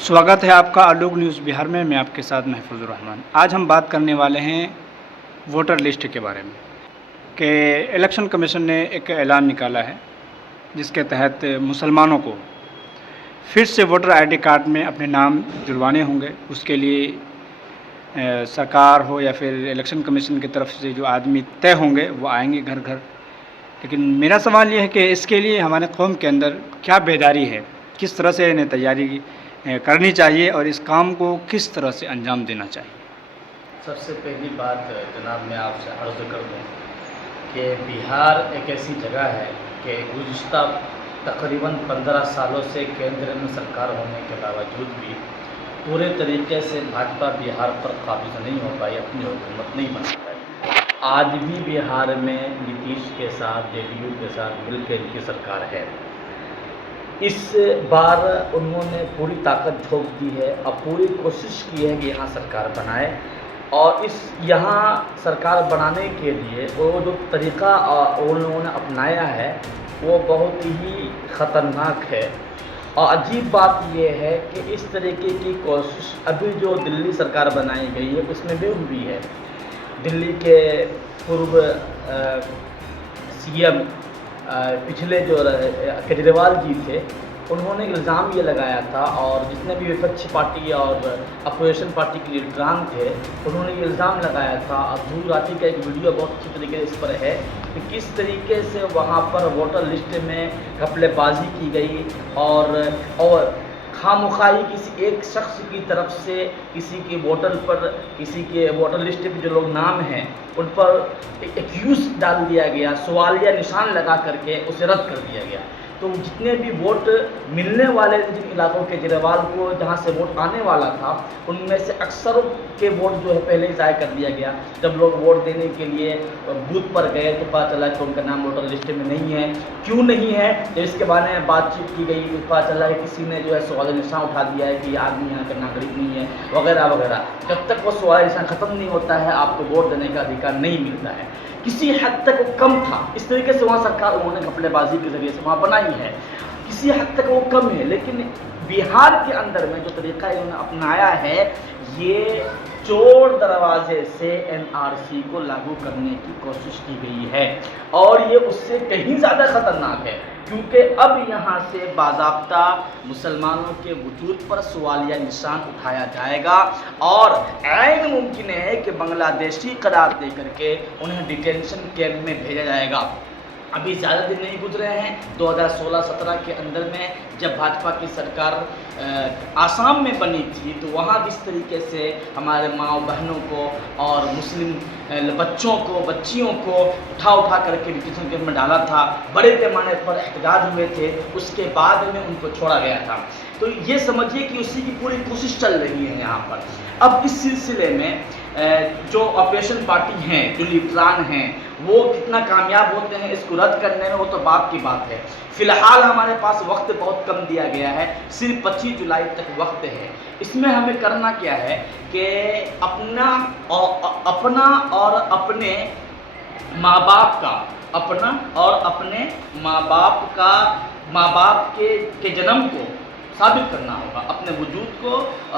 स्वागत है आपका आलोक न्यूज़ बिहार में। मैं आपके साथ महफूज़ुर रहमान। आज हम बात करने वाले हैं वोटर लिस्ट के बारे में कि इलेक्शन कमीशन ने एक ऐलान निकाला है जिसके तहत मुसलमानों को फिर से वोटर आईडी कार्ड में अपने नाम जुड़वाने होंगे। उसके लिए सरकार हो या फिर इलेक्शन कमीशन की तरफ से जो आदमी तय होंगे वो आएंगे घर घर। लेकिन मेरा सवाल ये है कि इसके लिए हमारे कौम के अंदर क्या बेदारी है, किस तरह से इन्हें तैयारी करनी चाहिए और इस काम को किस तरह से अंजाम देना चाहिए। सबसे पहली बात जनाब मैं आपसे अर्ज़ कर दूं कि बिहार एक ऐसी जगह है कि गुज़िश्ता तकरीबन 15 सालों से केंद्र में सरकार होने के बावजूद भी पूरे तरीके से भाजपा बिहार पर काबिज़ नहीं हो पाई, अपनी हुकूमत नहीं बना पाई। आज भी बिहार में नीतीश के साथ, जेडीयू के साथ मिलकर इनकी सरकार है। इस बार उन्होंने पूरी ताकत झोंक दी है और पूरी कोशिश की है कि यहाँ सरकार बनाए, और इस यहाँ सरकार बनाने के लिए वो जो तरीक़ा उन्होंने अपनाया है वो बहुत ही ख़तरनाक है। और अजीब बात यह है कि इस तरीके की कोशिश अभी जो दिल्ली सरकार बनाई गई है उसमें भी हुई है। दिल्ली के पूर्व सीएम पिछले जो केजरीवाल जी थे उन्होंने इल्ज़ाम ये लगाया था, और जितने भी विपक्षी पार्टी और अपोजिशन पार्टी के लीडरान थे उन्होंने ये इल्ज़ाम लगाया था। और दूर राती का एक वीडियो बहुत अच्छी तरीके से इस पर है कि किस तरीके से वहाँ पर वोटर लिस्ट में घपलेबाजी की गई और खामोखाई किसी एक शख्स की तरफ से किसी के वोटर लिस्ट पे जो लोग नाम हैं उन पर एक्यूज़ डाल दिया गया, सवालिया निशान लगा करके उसे रद्द कर दिया गया। तो जितने भी वोट मिलने वाले जिन इलाकों के केजरीवाल को जहां से वोट आने वाला था उनमें से अक्सर के वोट जो है पहले ही ज़ाय कर दिया गया। जब लोग वोट देने के लिए बूथ पर गए तो पता चला कि उनका नाम वोटर लिस्ट में नहीं है। क्यों नहीं है, जब इसके बारे में बातचीत की गई तो पता चला कि किसी ने जो है सवाल निशान उठा दिया है कि ये आदमी यहाँ का नागरिक नहीं है वगैरह वगैरह। जब तक वो सवाल निशान ख़त्म नहीं होता है आपको वोट देने का अधिकार नहीं मिलता है। किसी हद तक वो कम था, इस तरीके से वहाँ सरकार उन्होंने घपलेबाजी के ज़रिए से वहाँ बनाई है। किसी हद तक वो कम है, लेकिन बिहार के अंदर में जो तरीका इन्होंने अपनाया है ये चोर दरवाजे से एनआरसी को लागू करने की कोशिश की गई है, और ये उससे कहीं ज़्यादा ख़तरनाक है क्योंकि अब यहाँ से बाज़ाब्ता मुसलमानों के वजूद पर सवालिया निशान उठाया जाएगा और ऐन मुमकिन है कि बांग्लादेशी करार दे करके उन्हें डिटेंशन कैंप में भेजा जाएगा। अभी ज़्यादा दिन नहीं गुजरे हैं, 2016-17 के अंदर में जब भाजपा की सरकार आसाम में बनी थी तो वहाँ जिस तरीके से हमारे माँ बहनों को और मुस्लिम बच्चों को बच्चियों को उठा करके डिटेंशन कैंप में डाला था, बड़े पैमाने पर एहतजाज हुए थे, उसके बाद में उनको छोड़ा गया था। तो ये समझिए कि उसी की पूरी कोशिश चल रही है यहाँ पर। अब इस सिलसिले में जो अपोजिशन पार्टी हैं, जो लीडरान हैं, वो कितना कामयाब होते हैं इसको रद्द करने में, वो तो बात की बात है। फ़िलहाल हमारे पास वक्त बहुत कम दिया गया है, सिर्फ 25 जुलाई तक वक्त है। इसमें हमें करना क्या है कि अपना और अपने माँ बाप के जन्म को साबित करना होगा, अपने वजूद को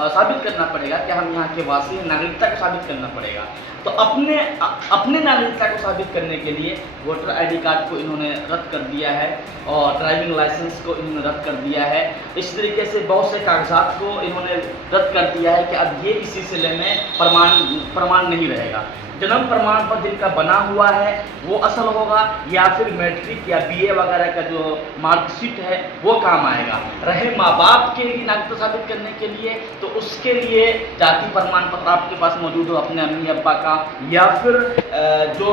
साबित करना पड़ेगा कि हम यहाँ के वासी हैं। नागरिकता को साबित करना पड़ेगा। तो अपने नागरिकता को साबित करने के लिए वोटर आईडी कार्ड को इन्होंने रद्द कर दिया है और ड्राइविंग लाइसेंस को इन्होंने रद्द कर दिया है। इस तरीके से बहुत से कागजात को इन्होंने रद्द कर दिया है कि अब ये इस सिलसिले में प्रमाण नहीं रहेगा। जन्म प्रमाण पत्र जिनका बना हुआ है वो असल होगा, या फिर मैट्रिक या बीए वगैरह का जो मार्कशीट है वो काम आएगा। रहे माँ बाप के लिए नागरिकता साबित करने के लिए तो उसके लिए जाति प्रमाण पत्र आपके पास मौजूद हो अपने अम्मी अब्बा का, या फिर जो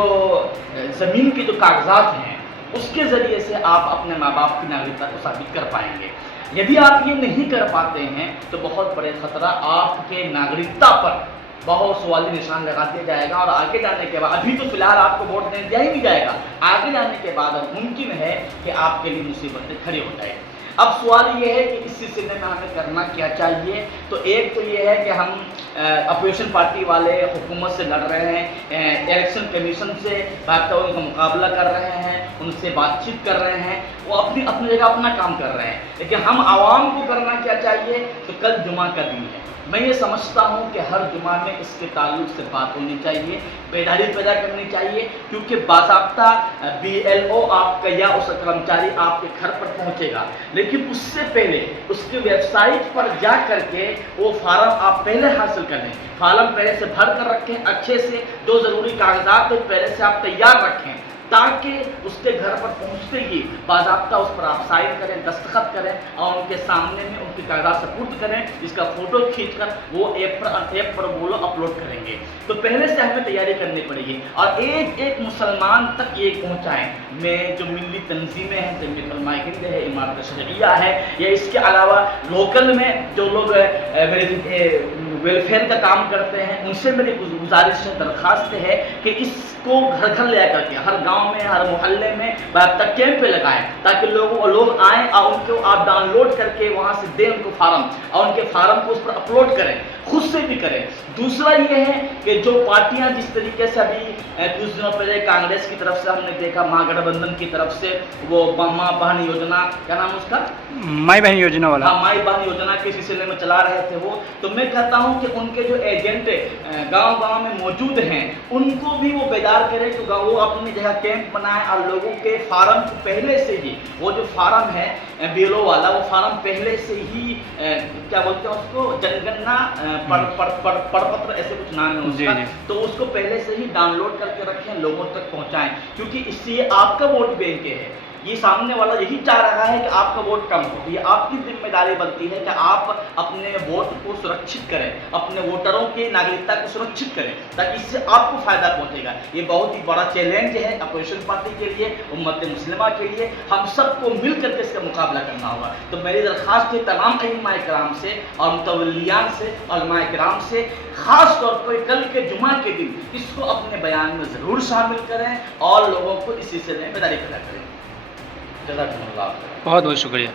ज़मीन के जो कागजात हैं उसके ज़रिए से आप अपने माँ बाप की नागरिकता को साबित कर पाएंगे। यदि आप ये नहीं कर पाते हैं तो बहुत बड़े खतरा आपके नागरिकता पर बहुत सवाली निशान लगा दिया जाएगा, और आगे जाने के बाद, अभी तो फिलहाल आपको वोट देने दिया ही नहीं जाएगा, आगे जाने के बाद मुमकिन है कि आपके लिए मुसीबतें खड़ी हो जाए। अब सवाल ये है कि इस सिलसिले में हमें करना क्या चाहिए। तो एक तो ये है कि हम अपोजिशन पार्टी वाले हुकूमत से लड़ रहे हैं, इलेक्शन कमीशन से भाजपा का मुकाबला कर रहे हैं, ان سے بات چیت کر رہے ہیں، وہ اپنی جگہ اپنا کام کر رہے ہیں، لیکن ہم عوام کو کرنا کیا چاہیے؟ تو کل جمعہ کا دن ہے، میں یہ سمجھتا ہوں کہ ہر جمعہ میں اس کے تعلق سے بات ہونی چاہیے، بیداری پیدا کرنی چاہیے، کیونکہ باضابطہ BLO آپ کا یا اس کرمچاری آپ کے گھر پر پہنچے گا، لیکن اس سے پہلے اس کی ویب سائٹ پر جا کر کے وہ فارم آپ پہلے حاصل کر لیں، فارم پہلے سے بھر کر رکھیں اچھے سے، جو ضروری کاغذات پہلے سے آپ تیار رکھیں، تاکہ اس کے گھر پر پہنچتے ہی باضابطہ اس پر آپ سائن کریں، دستخط کریں اور ان کے سامنے میں ان کے کاغذات سپرد کریں، جس کا فوٹو کھینچ کر وہ ایپ پر وہ لوگ اپلوڈ کریں گے۔ تو پہلے سے ہمیں تیاری کرنی پڑے گی اور ایک مسلمان تک یہ پہنچائیں۔ میں جو ملی تنظیمیں ہیں، جمعیت علماء ہند ہے، امارت شرعیہ ہے، یا اس کے علاوہ لوکل میں جو لوگ ویلفیئر کا کام کرتے ہیں، ان سے میری گزارش ہے، درخواست ہے کہ اس کو گھر گھر لے کر کے ہر گاؤں میں، ہر محلے میں باضابطہ کیمپ پہ لگائیں، تاکہ لوگ آئیں اور ان کو آپ ڈاؤن لوڈ کر کے وہاں سے دیں ان کو فارم، اور ان کے فارم کو اس پر اپلوڈ کریں، خود سے بھی کریں۔ دوسرا یہ ہے کہ جو پارٹیاں جس طریقے سے ابھی کچھ دنوں پہلے کانگریس کی طرف سے ہم نے دیکھا، مہا گٹھ بندھن کی طرف سے وہ ماں بہن یوجنا، کیا نام اس کا؟ مائی بہن یوجنا والا، ہاں، مائی بہن یوجنا کے سلسلے میں چلا رہے تھے وہ، تو میں کہتا ہوں کہ ان کے جو ایجنٹ گاؤں گاؤں میں موجود ہیں، ان کو بھی وہ بیدار کرے کہ وہ اپنی جگہ کیمپ بنائیں اور لوگوں کے فارم کو پہلے سے ہی، وہ جو فارم ہے BLO والا، وہ فارم پہلے سے ہی کیا بولتے ہیں اس کو، جنگننا پڑپتر ایسے کچھ نام ہے اس کا، تو اس کو پہلے سے ہی ڈاؤن لوڈ کر کے رکھیں، لوگوں تک پہنچائیں، کیونکہ اس سے آپ کا ووٹ بینک ہے، یہ سامنے والا یہی چاہ رہا ہے کہ آپ کا ووٹ کم ہو، یہ آپ کی ذمہ داری بنتی ہے کہ آپ اپنے ووٹ کو سرکشت کریں، اپنے ووٹروں کی ناگرکتا کو سرکشت کریں، تاکہ اس سے آپ کو فائدہ پہنچے گا۔ یہ بہت ہی بڑا چیلنج ہے اپوزیشن پارٹی کے لیے، امت مسلمہ کے لیے، ہم سب کو مل کر کے اس کا مقابلہ کرنا ہوگا۔ تو میری درخواست ہے تمام ائمہ کرام سے اور متولیان سے، علماء کرام سے، خاص طور پر کل کے جمعہ کے دن اس کو اپنے بیان میں ضرور شامل کریں اور لوگوں کو اس سلسلے میں بیداری پیدا کریں۔ جزاکم اللہ خیر۔ بہت بہت شکریہ۔